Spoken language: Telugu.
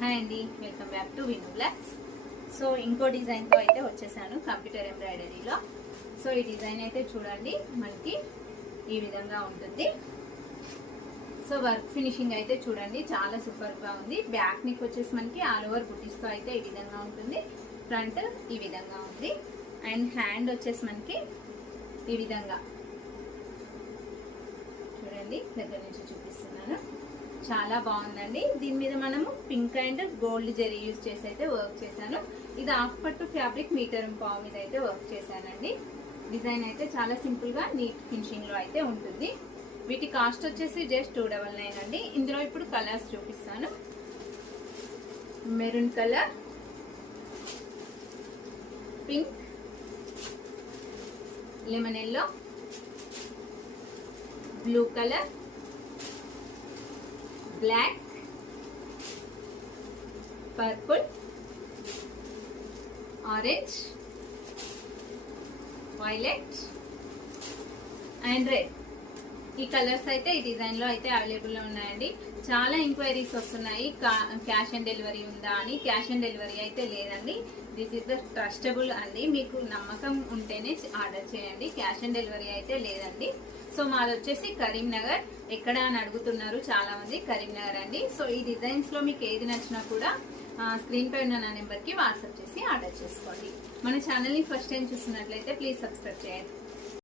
హాయ్ అండి, వెల్కమ్ బ్యాక్ టు విను బ్లాగ్స్. సో ఇంకో డిజైన్తో అయితే వచ్చేసాను కంప్యూటర్ ఎంబ్రాయిడరీలో. సో ఈ డిజైన్ అయితే చూడండి, మనకి ఈ విధంగా ఉంటుంది. సో వర్క్ ఫినిషింగ్ అయితే చూడండి, చాలా సూపర్గా ఉంది. బ్యాక్ నెక్ వచ్చేసి మనకి ఆల్ ఓవర్ బుటీస్తో అయితే ఈ విధంగా ఉంటుంది. ఫ్రంట్ ఈ విధంగా ఉంది అండ్ హ్యాండ్ వచ్చేసి మనకి ఈ విధంగా చూడండి, దగ్గర నుంచి చూపిస్తున్నాను. చాలా బాగుందండి. దీని మీద మనము పింక్ అండ్ గోల్డ్ జెరీ యూజ్ చేసి అయితే వర్క్ చేశాను. ఇది హాఫ్ పట్టు ఫ్యాబ్రిక్ మీటర్ పావు మీద అయితే వర్క్ చేశానండి. డిజైన్ అయితే చాలా సింపుల్ గా నీట్ ఫినిషింగ్ లో అయితే ఉంటుంది. వీటి కాస్ట్ వచ్చేసి జస్ట్ 299 అండి. ఇందులో ఇప్పుడు కలర్స్ చూపిస్తాను. Maroon colour, pink, lemon yellow, blue colour, black, purple, orange, violet and red. ఈ కలర్స్ అయితే ఈ డిజైన్ లో అయితే అవైలబుల్ లో ఉన్నాయండి. చాలా ఎంక్వైరీస్ వస్తున్నాయి, క్యాష్ ఆన్ డెలివరీ ఉందా అని. క్యాష్ ఆన్ డెలివరీ అయితే లేదండి. దిస్ ఇస్ ద ట్రస్టబుల్ అండి. మీకు నమ్మకం ఉంటేనే ఆర్డర్ చేయండి. క్యాష్ ఆన్ డెలివరీ అయితే లేదండి. సో మాది వచ్చేసి కరీంనగర్. ఎక్కడ అని అడుగుతున్నారు చాలా మంది, కరీంనగర్ అండి. సో ఈ డిజైన్స్ లో మీకు ఏది నచ్చినా కూడా స్క్రీన్ పై ఉన్న నా నెంబర్ కి వాట్సాప్ చేసి ఆర్డర్ చేసుకోండి. మన ఛానల్ ని ఫస్ట్ టైం చూస్తున్నట్లయితే ప్లీజ్ సబ్స్క్రైబ్ చేయండి.